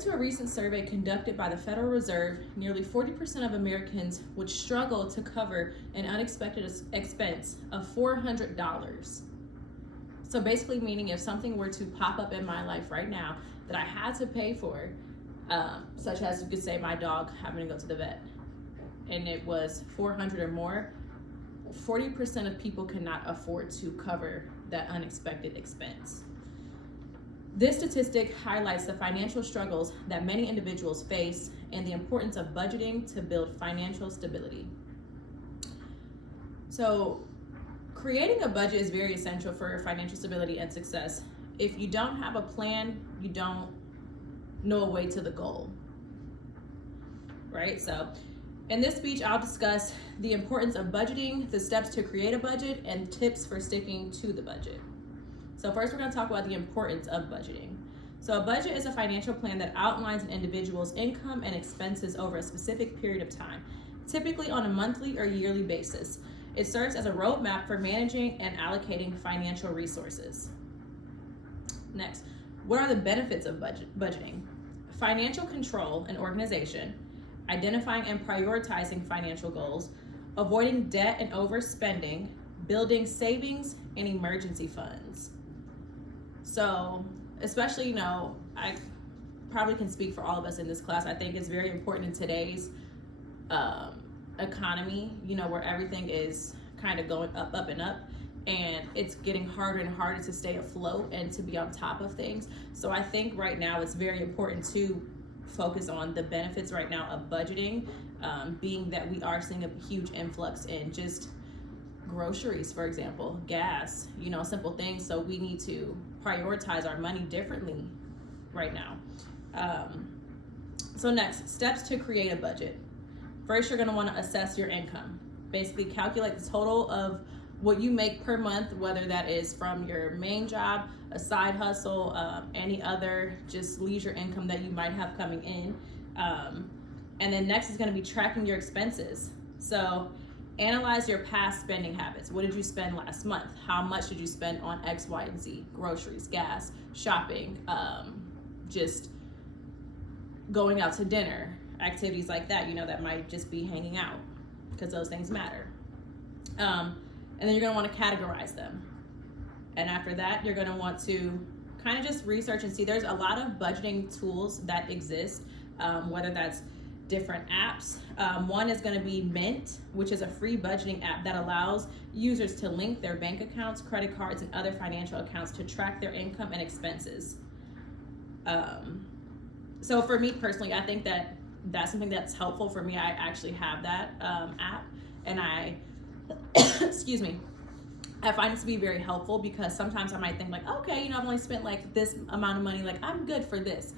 to a recent survey conducted by the Federal Reserve, nearly 40% of Americans would struggle to cover an unexpected expense of $400. So basically meaning if something were to pop up in my life right now that I had to pay for, such as you could say my dog having to go to the vet, and it was $400 or more, 40% of people cannot afford to cover that unexpected expense. This statistic highlights the financial struggles that many individuals face and the importance of budgeting to build financial stability. So, creating a budget is very essential for financial stability and success. If you don't have a plan, you don't know a way to the goal, right? So, in this speech, I'll discuss the importance of budgeting, the steps to create a budget, and tips for sticking to the budget. So first, we're going to talk about the importance of budgeting. So a budget is a financial plan that outlines an individual's income and expenses over a specific period of time, typically on a monthly or yearly basis. It serves as a roadmap for managing and allocating financial resources. Next, what are the benefits of budgeting? Financial control and organization, identifying and prioritizing financial goals, avoiding debt and overspending, building savings and emergency funds. So, especially, I probably can speak for all of us in this class. I think it's very important in today's economy, where everything is kind of going up, and up, and it's getting harder and harder to stay afloat and to be on top of things. So I think right now it's very important to focus on the benefits right now of budgeting, being that we are seeing a huge influx in just groceries, for example, gas, simple things. So we need to prioritize our money differently right now. So next, steps to create a budget. First, you're going to want to assess your income. Basically, calculate the total of what you make per month, whether that is from your main job, a side hustle, any other just leisure income that you might have coming in. And then next is going to be tracking your expenses. So analyze your past spending habits. What did you spend last month? How much did you spend on X, Y, and Z? Groceries, gas, shopping, just going out to dinner, activities like that, that might just be hanging out, because those things matter. And then you're going to want to categorize them. And after that, you're going to want to kind of just research and see. There's a lot of budgeting tools that exist, whether that's different apps. One is going to be Mint, which is a free budgeting app that allows users to link their bank accounts, credit cards, and other financial accounts to track their income and expenses. So for me personally, I think that that's something that's helpful for me. I actually have that app, and I excuse me, I find it to be very helpful, because sometimes I might think like, okay, I've only spent like this amount of money, like I'm good for this,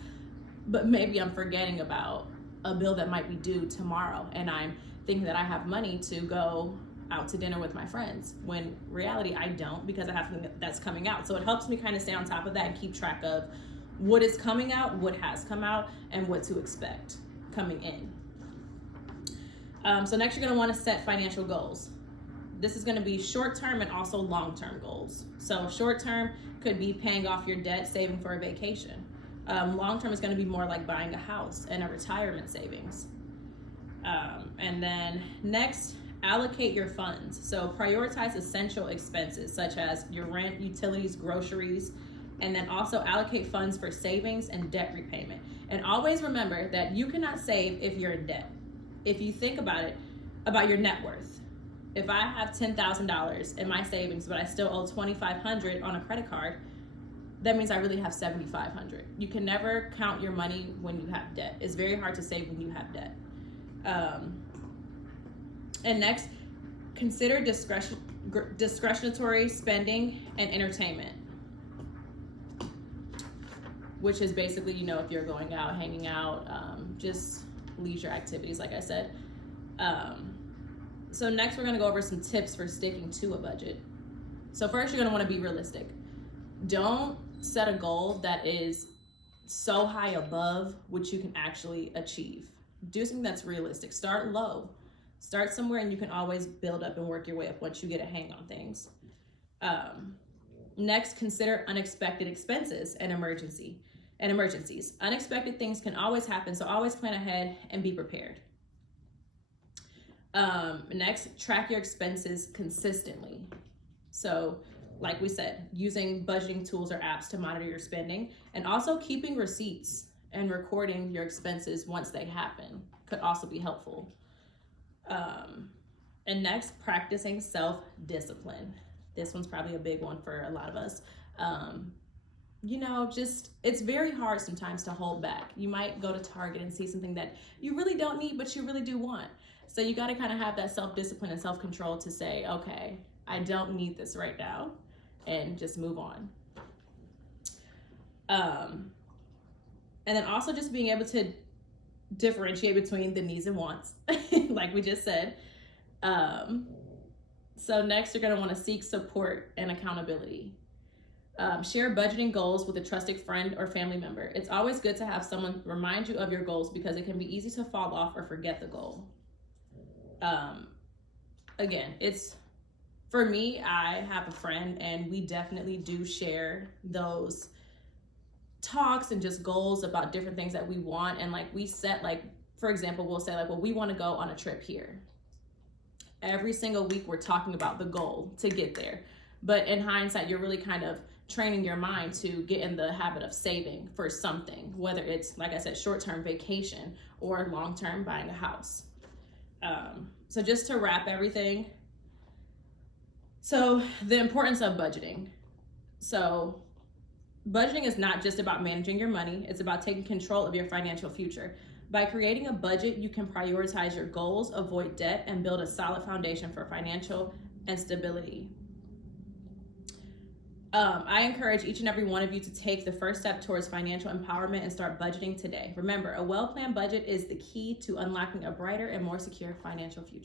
but maybe I'm forgetting about a bill that might be due tomorrow, and I'm thinking that I have money to go out to dinner with my friends, when in reality I don't, because I have something that's coming out. So it helps me kind of stay on top of that and keep track of what is coming out, what has come out, and what to expect coming in. So next, you're going to want to set financial goals. This is going to be short-term and also long-term goals. So short-term could be paying off your debt, saving for a vacation. Long-term is going to be more like buying a house and a retirement savings. And then next, allocate your funds. So prioritize essential expenses such as your rent, utilities, groceries, and then also allocate funds for savings and debt repayment. And always remember that you cannot save if you're in debt. If you think about it, about your net worth. If I have $10,000 in my savings, but I still owe $2,500 on a credit card, that means I really have $7,500. You can never count your money when you have debt. It's very hard to save when you have debt. And next, consider discretionary spending and entertainment, which is basically, if you're going out, hanging out, just leisure activities, like I said. So next, we're going to go over some tips for sticking to a budget. So first, you're going to want to be realistic. Don't set a goal that is so high above what you can actually achieve. Do something that's realistic. Start low. Start somewhere, and you can always build up and work your way up once you get a hang on things. Next, consider unexpected expenses and emergency. and emergencies. Unexpected things can always happen, so always plan ahead and be prepared. Next, track your expenses consistently. So, like we said, using budgeting tools or apps to monitor your spending, and also keeping receipts and recording your expenses once they happen could also be helpful. And next, practicing self-discipline. This one's probably a big one for a lot of us. It's very hard sometimes to hold back. You might go to Target and see something that you really don't need, but you really do want. So you got to kind of have that self-discipline and self-control to say, okay, I don't need this right now, and just move on. And then also just being able to differentiate between the needs and wants, like we just said. So next, you're going to want to seek support and accountability. Share budgeting goals with a trusted friend or family member. It's always good to have someone remind you of your goals because it can be easy to fall off or forget the goal. Again, for me, I have a friend and we definitely do share those talks and just goals about different things that we want. And like we set, like, for example, we'll say like, well, we want to go on a trip here. Every single week we're talking about the goal to get there. But in hindsight, you're really kind of training your mind to get in the habit of saving for something, whether it's, like I said, short-term vacation or long-term buying a house. So just to wrap everything, so the importance of budgeting. So budgeting is not just about managing your money, it's about taking control of your financial future. By creating a budget, you can prioritize your goals, avoid debt, and build a solid foundation for financial and stability. I encourage each and every one of you to take the first step towards financial empowerment and start budgeting today. Remember, a well-planned budget is the key to unlocking a brighter and more secure financial future.